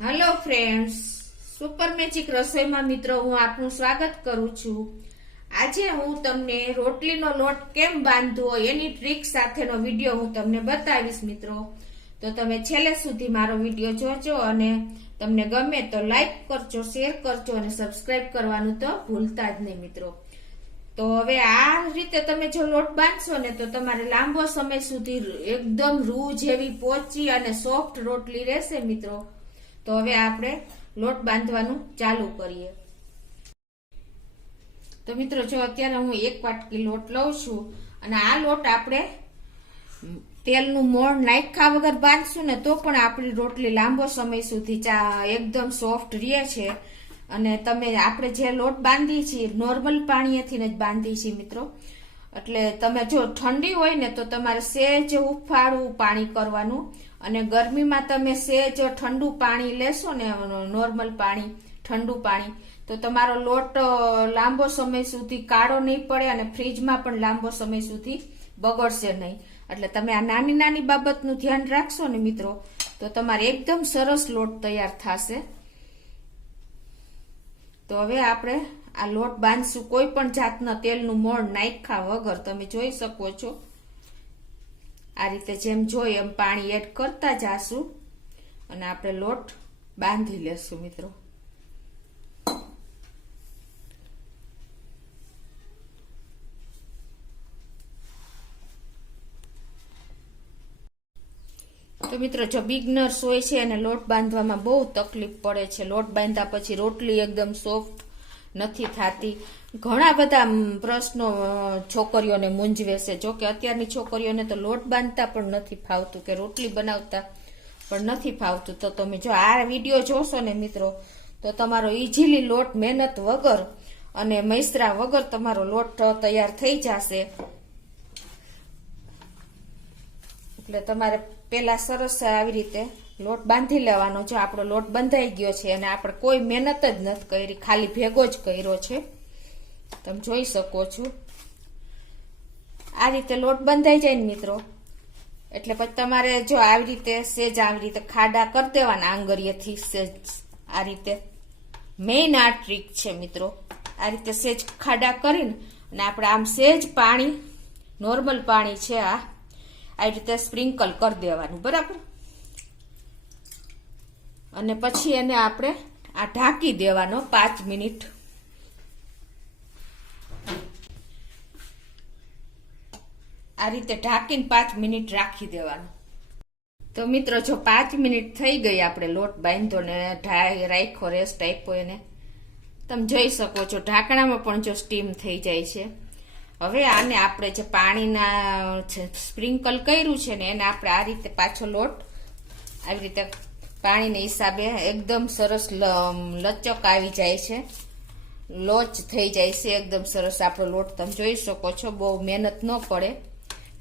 Hello friends, super magic રસોઈમાં મિત્રો હું આપનું સ્વાગત કરું છું। આજે હું તમને રોટલીનો લોટ કેમ બાંધવો એની ટ્રીક સાથેનો વિડીયો હું તમને બતાવીશ મિત્રો। તો તમે છેલ્લે સુધી મારો વિડીયો જોજો અને તમને ગમે તો લાઈક કરજો, શેર કરજો અને સબસ્ક્રાઇબ કરવાનું તો ભૂલતા જ નહીં મિત્રો। તો હવે આ રીતે તમે જો લોટ બાંધશો ને તો તમારે લાંબો સમય સુધી એકદમ રૂ જેવી પોચી અને સોફ્ટ રોટલી રહેશે મિત્રો। તો હવે આપણે લોટ બાંધવાનું ચાલુ કરીએ। તો મિત્રો જો અત્યારે હું 1 વાટકી લોટ લઉં છું અને આ લોટ આપણે તેલનું મોણ નાખ્યા વગર બાંધશું ને તો પણ આપણી રોટલી લાંબો સમય સુધી એકદમ સોફ્ટ રહે છે। અને તમે આપણે જે લોટ બાંધી છીએ નોર્મલ પાણીએથી જ બાંધી છીએ મિત્રો। એટલે તમે જો ઠંડી હોય ને તો તમારે સહેજ ઉફાળું પાણી કરવાનું અને ગરમીમાં તમે સહેજ ઠંડુ પાણી લેશો ને નોર્મલ પાણી, ઠંડુ પાણી, તો તમારો લોટ લાંબો સમય સુધી કાળો નહીં પડે અને ફ્રીજમાં પણ લાંબો સમય સુધી બગડશે નહીં। એટલે તમે આ નાની નાની બાબતનું ધ્યાન રાખશો ને મિત્રો તો તમારે એકદમ સરસ લોટ તૈયાર થશે। તો હવે આપણે આ લોટ બાંધશું કોઈ પણ જાતના તેલનું મોણ નાખ્યા વગર। તમે જોઈ શકો છો આ રીતે જેમ જોઈ એમ પાણી એડ કરતા જાશું અને આપણે લોટ બાંધી લેશું મિત્રો। તો મિત્રો જો બિગનર્સ હોય છે અને લોટ બાંધવામાં બહુ તકલીફ પડે છે, લોટ બાંધ્યા પછી રોટલી એકદમ સોફ્ટ નથી થતી, ઘણા બધા પ્રશ્નો છોકરીઓને મૂંઝવે છે। જો કે અત્યારની છોકરીઓને તો લોટ બાંધતા પણ નથી ફાવતું કે રોટલી બનાવતા પણ નથી ફાવતું। તો તમે જો આ વિડીયો જોશો ને મિત્રો તો તમારો ઈઝીલી લોટ મહેનત વગર અને મૈસરા વગર તમારો લોટ તૈયાર થઈ જશે। એટલે તમારે પેલા સરસ આવી રીતે લોટ બાંધી લેવાનો। જો આપણો લોટ બંધાઈ ગયો છે અને આપણે કોઈ મહેનત જ નથી કરી, ખાલી ભેગો જ કર્યો છે, તમે જોઈ શકો છો। આ રીતે લોટ બંધાઈ જાય ને મિત્રો એટલે પછી તમારે જો આવી રીતે સેજ આવી રીતે ખાડા કરી દેવાના આંગળીએથી સેજ આ રીતે। મેઇન આ ટ્રીક છે મિત્રો, આ રીતે સેજ ખાડા કરીને અને આપણે આમ સેજ પાણી, નોર્મલ પાણી છે આ, આવી રીતે સ્પ્રિંકલ કરી દેવાનું બરાબર। અને પછી એને આપણે આ ઢાંકી દેવાનો 5 મિનિટ। આ રીતે ઢાંકીને 5 મિનિટ રાખી દેવાનું। તો મિત્રો જો 5 મિનિટ થઈ ગઈ, આપણે લોટ બાંધ્યો ને રાખ્યો, રેસ્ટ આપ્યો એને, તમે જોઈ શકો છો ઢાંકણામાં પણ જો સ્ટીમ થઈ જાય છે। હવે આને આપણે જે પાણીના સ્પ્રિંકલ કર્યું છે ને એને આપણે આ રીતે પાછો લોટ આવી રીતે પાણીના હિસાબે એકદમ સરસ લચક આવી જાય છે, લોચ થઈ જાય છે એકદમ સરસ આપણો લોટ। તમે જોઈ શકો છો બહુ મહેનત ન પડે।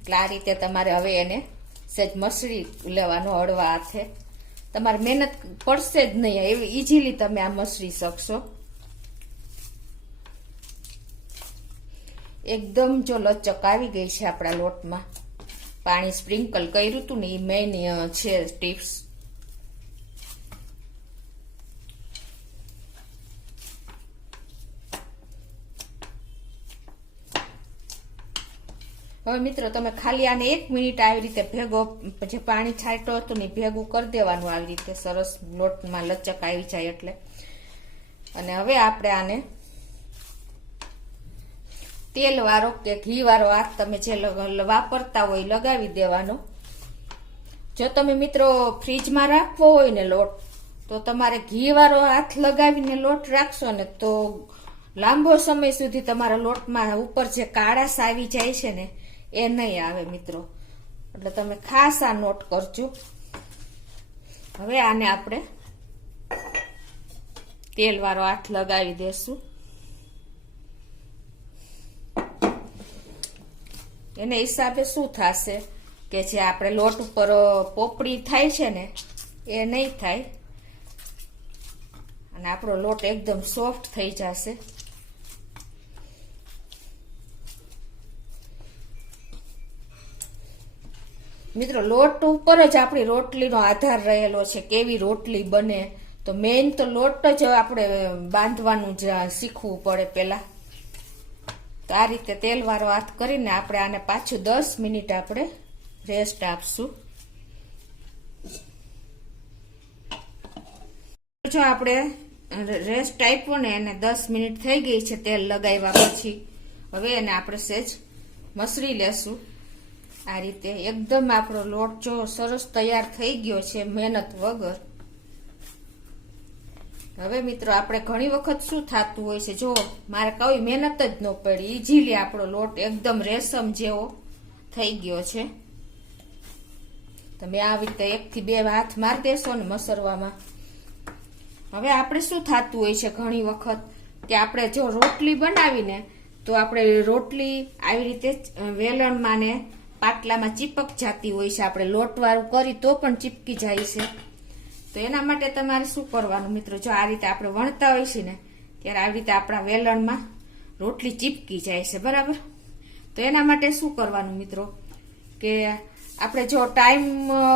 એટલે આ રીતે તમારે હવે એને સહેજ મસળી લેવાનો હળવા હાથે, તમારે મહેનત પડશે જ નહીં, એવી ઈઝીલી તમે આ મસળી શકશો। એકદમ જો લચક આવી ગઈ છે આપણા લોટમાં, પાણી સ્પ્રિંકલ કર્યું હતું ને એ મેઇન છે ટિપ્સ। હવે મિત્રો તમે ખાલી આને 1 મિનિટ આવી રીતે ભેગો, જે પાણી છાંટ્યો હતું ને ભેગું કરી દેવાનું આવી રીતે, સરસ લોટમાં લચક આવી જાય એટલે। અને હવે આપણે આને તેલ વાળો કે ઘી વાળો હાથ તમે જે વાપરતા હોય લગાવી દેવાનો। જો તમે મિત્રો ફ્રીજમાં રાખવો હોય ને લોટ તો તમારે ઘી વાળો હાથ લગાવીને લોટ રાખશો ને તો લાંબો સમય સુધી તમારા લોટમાં ઉપર જે કાળાશ આવી જાય છે ને એ નહીં આવે મિત્રો। એટલે તમે ખાસ આ નોટ કરજો। હવે આને આપણે તેલ વાળો હાથ લગાવી દેશું। એને હિસાબે શું થશે કે જે આપણે લોટ ઉપર પોપડી થાય છે ને એ નહીં થાય અને આપણો લોટ એકદમ સોફ્ટ થઈ જશે। મિત્રો લોટ ઉપર જ આપણી રોટલીનો આધાર રહેલો છે, કેવી રોટલી બને તો મેઇન તો લોટ જ આપણે બાંધવાનું જ શીખવું પડે પહેલા. તો આ રીતે તેલવાળો હાથ કરીને આપણે આને પાછું 10 મિનિટ આપણે રેસ્ટ આપશું. જો આપણે રેસ્ટ આપ્યો ને એને 10 મિનિટ થઈ ગઈ છે તેલ લગાવ્યા પછી. હવે એને આપણે સહેજ મસળી લેશું. આ રીતે એકદમ આપણો લોટ જો સરસ તૈયાર થઈ ગયો છે મહેનત વગર. હવે મિત્રો આપણે ઘણી વખત શું થતું હોય છે, જો મારે કોઈ મહેનત જ ન પડી, ઈઝીલી આપણો લોટ એકદમ રેશમ જેવો થઈ ગયો છે. તમે આવી રીતે 1 થી 2 હાથ મારી દેશો ને મસરવામાં. હવે આપણે શું થતું હોય છે ઘણી વખત કે આપણે જો રોટલી બનાવીને તો આપણે રોટલી આવી રીતે વેલણમાં ને પાટલામાં ચીપક જતી હોય છે. આપણે લોટવાળું કરી તો પણ ચીપકી જાય છે. તો એના માટે તમારે શું કરવાનું મિત્રો, જો આ રીતે આપણે વણતા હોય છે ને ત્યારે આવી રીતે આપણા વેલણમાં રોટલી ચીપકી જાય છે, બરાબર. તો એના માટે શું કરવાનું મિત્રો કે આપણે જો ટાઈમ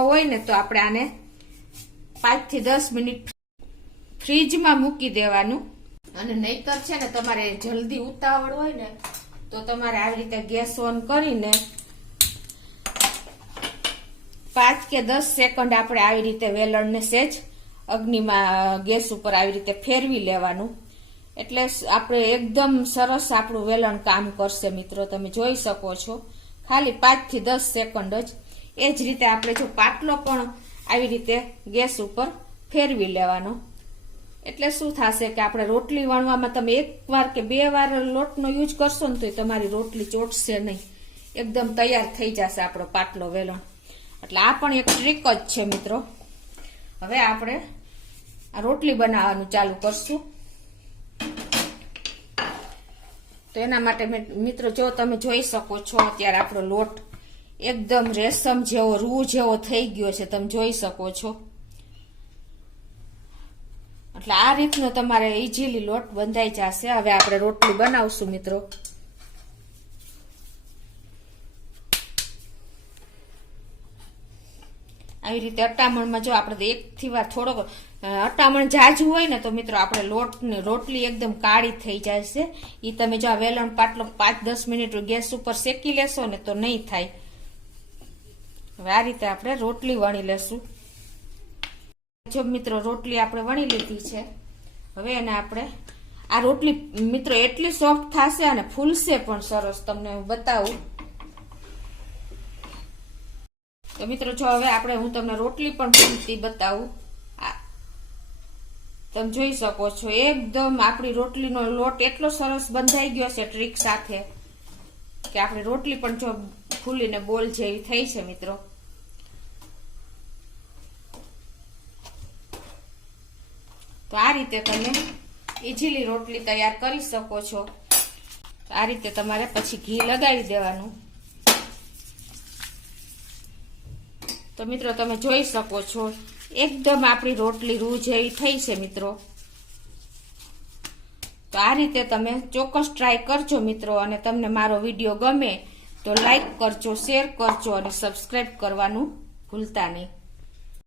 હોય ને તો આપણે આને 5 થી 10 મિનિટ ફ્રીજમાં મૂકી દેવાનું. અને નહીતર છે ને તમારે જલ્દી ઉતાવળ હોય ને તો તમારે આવી રીતે ગેસ ઓન કરીને 5 કે 10 સેકન્ડ આપણે આવી રીતે વેલણને સહેજ અગ્નિમાં ગેસ ઉપર આવી રીતે ફેરવી લેવાનું. એટલે આપણે એકદમ સરસ આપણું વેલણ કામ કરશે મિત્રો. તમે જોઈ શકો છો ખાલી 5 થી 10 સેકન્ડ જ. એ જ રીતે આપણે જો પાટલો પણ આવી રીતે ગેસ ઉપર ફેરવી લેવાનો. એટલે શું થશે કે આપણે રોટલી વણવામાં તમે 1 વાર કે 2 વાર લોટનો યુઝ કરશો ને તો તમારી રોટલી ચોટશે નહીં, એકદમ તૈયાર થઈ જશે આપણો પાટલો વેલણ. એટલે આ પણ એક ટ્રીક જ છે મિત્રો. હવે આપણે આ રોટલી બનાવવાનું ચાલુ કરશું. તો એના માટે મિત્રો જો તમે જોઈ શકો છો અત્યારે આપણો લોટ એકદમ રેશમ જેવો રૂ જેવો થઈ ગયો છે, તમે જોઈ શકો છો. એટલે આ રીતનો તમારે ઈઝીલી લોટ બંધાઈ જશે. હવે આપણે રોટલી બનાવશું મિત્રો. આવી રીતે અટામણમાં જો આપણે 1 થી વાર થોડોક અટામણ જાજુ હોય ને તો મિત્રો આપણે રોટલી એકદમ કાળી થઈ જાય છે. એ તમે જો આ વેલણ પાટલો 5-10 મિનિટ ગેસ ઉપર શેકી લેશો ને તો નહીં થાય. હવે આ રીતે આપણે રોટલી વણી લેશું. જો મિત્રો રોટલી આપણે વણી લીધી છે. હવે એને આપણે આ રોટલી મિત્રો એટલી સોફ્ટ થશે અને ફૂલશે પણ સરસ. તમને હું બતાવું તો મિત્રો જો હવે આપણે હું તમને રોટલી પણ ફૂલતી બતાવું. તમે જોઈ શકો છો એકદમ આપણી રોટલીનો લોટ એટલો સરસ બંધાઈ ગયો છે ટ્રીક સાથે કે આપણી રોટલી પણ જો ફૂલીને બોલ જેવી થઈ છે મિત્રો. તો આ રીતે તમે ઈઝીલી રોટલી તૈયાર કરી શકો છો. આ રીતે તમારે પછી ઘી લગાવી દેવાનું. તો મિત્રો તમે જોઈ શકો છો એકદમ આપણી રોટલી રૂ જેવી થઈ છે મિત્રો. તો આ રીતે તમે ચોક્કસ ટ્રાય કરજો મિત્રો. અને તમને મારો વિડીયો ગમે તો લાઈક કરજો, શેર કરજો અને સબસ્ક્રાઈબ કરવાનું ભૂલતા નહીં.